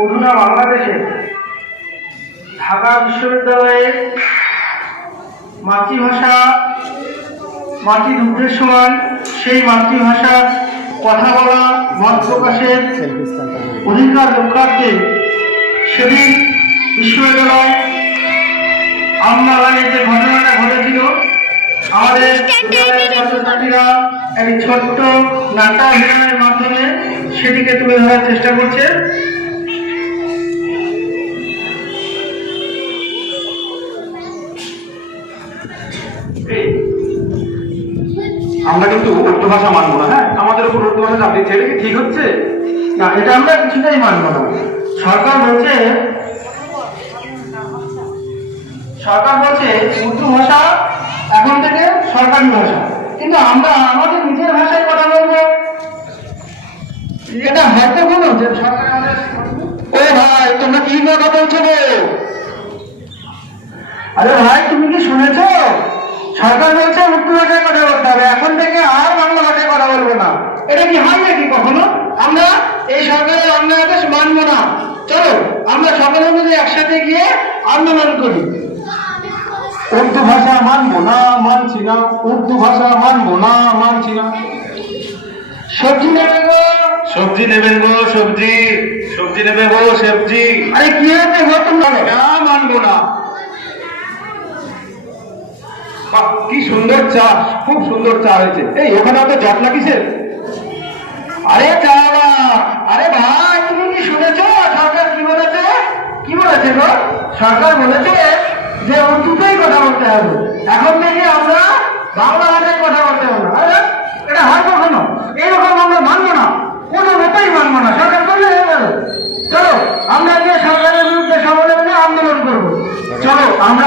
অধুনা বাংলাদেশে ঢাকা বিশ্ববিদ্যালয়ে মাতৃভাষা মাতৃদুগ্ধের সমান সেই মাতৃভাষার কথা বলা, মত প্রকাশের অধিকার রক্ষার্থে সেদিন বিশ্ববিদ্যালয় আমবাগানে যে ঘটনাটা ঘটেছিল, আমাদের ছাত্রছাত্রীরা একটি ছোট্ট নাট্যাভিনয়ের মাধ্যমে সেটিকে তুলে ধরার চেষ্টা করছে। আমরা কিন্তু উর্দু ভাষা মানবো না হ্যাঁ? আমাদের উপর উর্দু ভাষা চাপ দিচ্ছে এটা কি ঠিক হচ্ছে? না, এটা আমরা কিছুতেই মানব না। সরকার বলছে সরকার বলছে উর্দু ভাষা এখন থেকে সরকারি ভাষা। কিন্তু আমরা আমাদের নিজের ভাষায় কথা বলব। এটা হয়তো বলো যে ও ভাই, তোমরা কি কথা বলছো আরে ভাই, তুমি কি শুনেছো? সরকার বলছে উর্দু ভাষায় কথা বলতে হবে। এখন থেকে আর বাংলা ভাষায় কথা বলব না। এটা কি হয় নাকি কখনো? আমরা এই সরকারের অন্যায় আদেশ মানবো না। চলো আমরা সকলে মিলে একসাথে গিয়ে আন্দোলন করি। উর্দু ভাষা মানবো না মানছি না। উর্দু ভাষা মানবো না মানছি না। সবজি নেবে গো। সবজি নেবেন গো সবজি। সবজি নেবে গো সবজি। আরে কি হয়েছে গো তোমরা? না মানবো না। কি সুন্দর চা, খুব সুন্দর চা হয়েছে। এই, ওখানে তো জটলা কিসের? আরে চাওয়া আরে ভাই, তুমি কি শুনেছো? সরকার কি বলেছে? কি বলেছে গো? সরকার বলেছে যে উর্দুতেই কথা বলতে হবে। এখন থেকে আমরা বাংলা ভাষায় কথা বলতে হবে আরে, এটা হয় কখনো? এইরকম আমরা মানবো না। কোনো মতেই মানবো না। সরকার করলে হয়ে চলো, আমরা গিয়ে সরকারের বিরুদ্ধে সকলে মিলে আন্দোলন করব। চলো, আমরা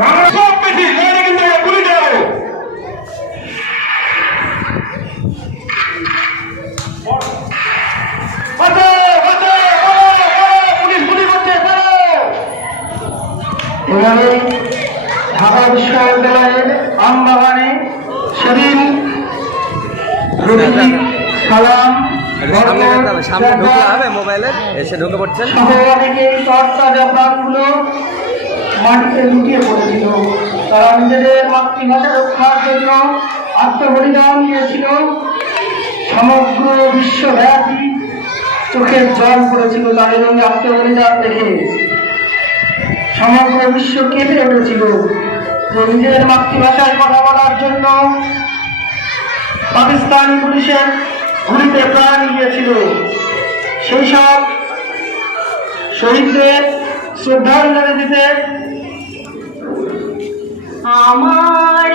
বাংলা সব কিন্তু যাব। এভাবে ঢাকা বিশ্ববিদ্যালয়ের আমবাগানে সেদিন রফিক, সালাম সামনে ঢুকলে হবে মোবাইলে এসে ঢুকে পড়ছেন সহ অনেকে তরতাজা প্রাণগুলো মাটিতে লুটিয়ে পড়েছিল। তারা নিজেদের মাতৃভাষা রক্ষার জন্য আত্মবলিদান দিয়েছিল। সমগ্র বিশ্বব্যাপী চোখের জল পড়েছিল তাদের ওই আত্মবলিদান দেখে। সমগ্র বিশ্ব কেঁপে উঠেছিল যে নিজের মাতৃভাষায় কথা বলার জন্য পাকিস্তানি পুলিশের গুলিতে প্রাণ গিয়েছিল। সেই সব শহীদদের শ্রদ্ধাঞ্জলি দিতে আমার